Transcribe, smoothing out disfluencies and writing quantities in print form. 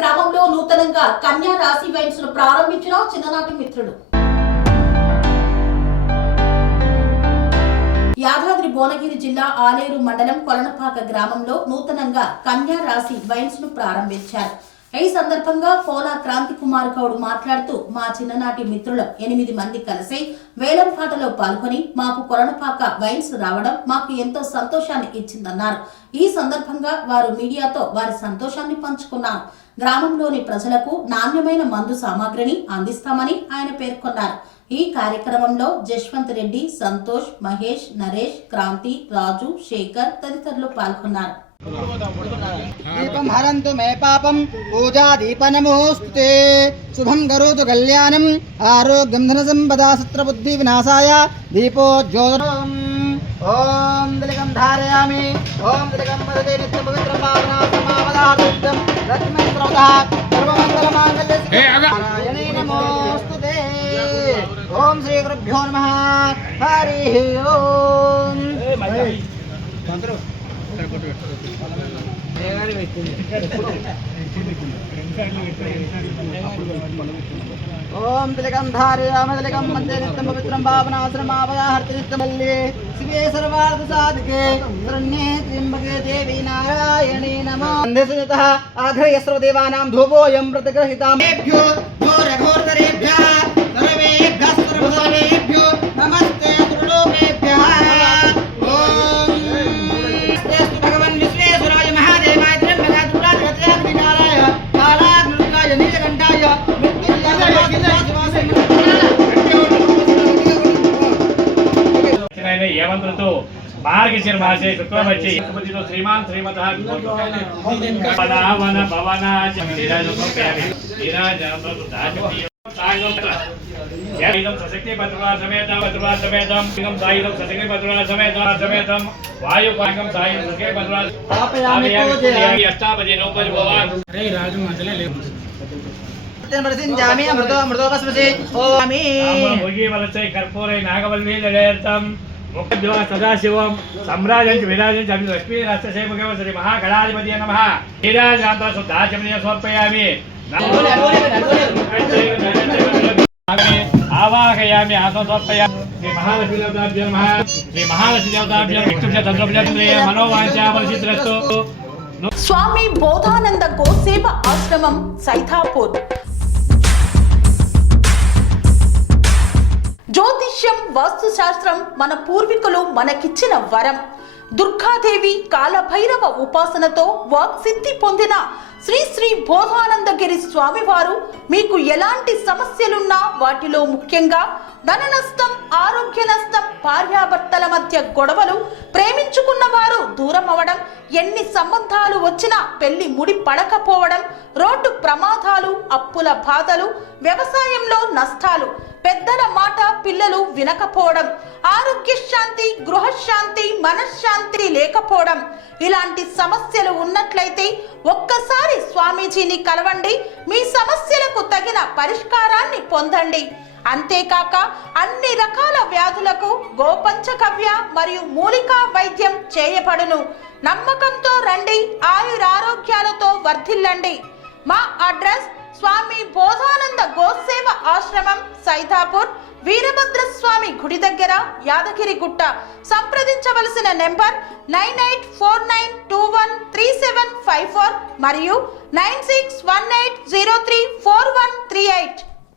గ్రామంలో నూతనంగా కన్యా రాశి వైన్స్ ను ప్రారంభించిన చిన్ననాటి మిత్రుడు. యాదాద్రి భువనగిరి జిల్లా ఆలేరు మండలం కొలనపాక గ్రామంలో నూతనంగా కన్యా రాశి వైన్స్ ను ప్రారంభించారు. ఈ సందర్భంగా కోలా క్రాంతి కుమార్ గౌడ్ మాట్లాడుతూ మా చిన్ననాటి మిత్రులు 8 మంది కలిసి వేలంపాటలో పాల్గొని మాకు కొలనపాక వైన్స్ రావడం మాకు ఎంతో సంతోషాన్ని ఇచ్చిందన్నారు. ఈ సందర్భంగా వారు మీడియాతో వారి సంతోషాన్ని పంచుకున్నారు. గ్రామంలోని ప్రజలకు నాణ్యమైన మందు సామాగ్రిని అందిస్తామని ఆయన పేర్కొన్నారు. ఈ కార్యక్రమంలో జశ్వంత్ రెడ్డి, సంతోష్, మహేష్, నరేష్, క్రాంతి, రాజు, శేఖర్ తదితరులు పాల్గొన్నారు. దీపం హరంతు మే పాపం పూజా దీప నమోస్తుతే శుభం కరోతు కళ్యాణం ఆరోగ్యం ధన సంపదా సత్ర బుద్ధి వినాశాయ దీపోజ్యోతిరం. ఓం తిలకం ధారయామి. ఓం తిలకం వదతే నిత్య పవిత్రం భావనాసమావదార్థం లక్ష్మీస్రవతః సర్వమంగళమాంగళ్యే నారాయణే నమోస్తుతే. ఓం శ్రీ గురుభ్యో నమః. హరి ఓం. ఓం తిలకం ధారయామి తిలకం మధ్య నిత్యం పవిత్రం భావనాశ్రమావయాహర్తి నిత్యమల్లి శివే సర్వార్థ సాధికే శరణ్యే త్ర్యంబకే దేవి నారాయణే నమః. వందేసుతః ఆఘ్రయస్వ దేవానాం ధూపోయం ప్రతిగ్రహితామేభ్యో ఘోరఘోరతరేభ్యః సర్వేభ్యః సర్వదేభ్యో నమస్తే త్రిలోకేభ్యః. మార్గశిర మాసే శుక్లపక్షే సుపతితో శ్రీమాన్ శ్రీమతః వన భవన సశక్తి పత్రుల సమేత పత్రుల సమేతం సాయుధం సశక్తి పత్రుల సమేత సమేతం వాయు పాకం సాయుధం సశక్తి పత్రుల అష్టాపది నౌపది భవాన్ రాజు మధ్యలో లేవు కర్పూరై నాగవల్మీదం సదాశివం సమ్రాజంచి విరాజంచి అభి లక్ష్మీ రాష్ట్రసేముఖం శ్రీ మహాగణాధిపతి నమః. నీరాజాంత శుద్ధాచమనీయ సమర్పయామి. ఆవాహయామి ఆసనం సమర్పయామి. శ్రీ మహాలక్ష్మీ దేవతాభ్యో నమః. శ్రీ మహాలక్ష్మీ దేవతాభ్యో విష్ణుభ్య తంత్రభ్య మనోవాంఛాఫలసిద్ధిరస్తు. స్వామి బోధానంద గోసేవ ఆశ్రమం సైథాపూర్. జ్యోతిష్యం, వాస్తుశాస్త్రం మన పూర్వీకులు మనకిచ్చిన వరం. దుర్గాదేవి, కాలభైరవ ఉపాసనతో వాక్సిద్ధి పొందిన శ్రీ శ్రీ బోధానందగిరి స్వామివారు మీకు ఎలాంటి సమస్యలున్నా, వాటిలో ముఖ్యంగా ధన నష్టం, ఆరోగ్య నష్టం, భార్యాభర్తల మధ్య గొడవలు, ప్రేమించుకున్న వారు దూరం అవడం, ఎన్ని సంబంధాలు వచ్చినా పెళ్లి ముడి పడకపోవడం, రోడ్డు ప్రమాదాలు, అప్పుల బాధలు, వ్యవసాయంలో నష్టాలు, పెద్దల మాట పిల్లలు వినకపోవడం, ఆరోగ్య శాంతి, గృహశాంతి, మనశ్శాంతి లేకపోవడం, ఇలాంటి సమస్యలు ఉన్నట్లయితే ఒక్కసారి స్వామీజీని కలవండి. మీ సమస్యలకు తగిన పరిష్కారాన్ని పొందండి. అంతేకాక అన్ని రకాల వ్యాధులకు గోపంచకవ్య మరియు మూలికా వైద్యం చేయబడును. నమ్మకంతో రండి, ఆయురారోగ్యాలతో వర్ధిల్లండి. మా అడ్రస్ స్వామి బోధానంద గోసేవ ఆశ్రమం సైథాపూర్, వీరభద్రస్వామి గుడి దగ్గర, యాదగిరిగుట్ట. సంప్రదించవలసిన నెంబర్ 9849213754 మరియు 9618034138.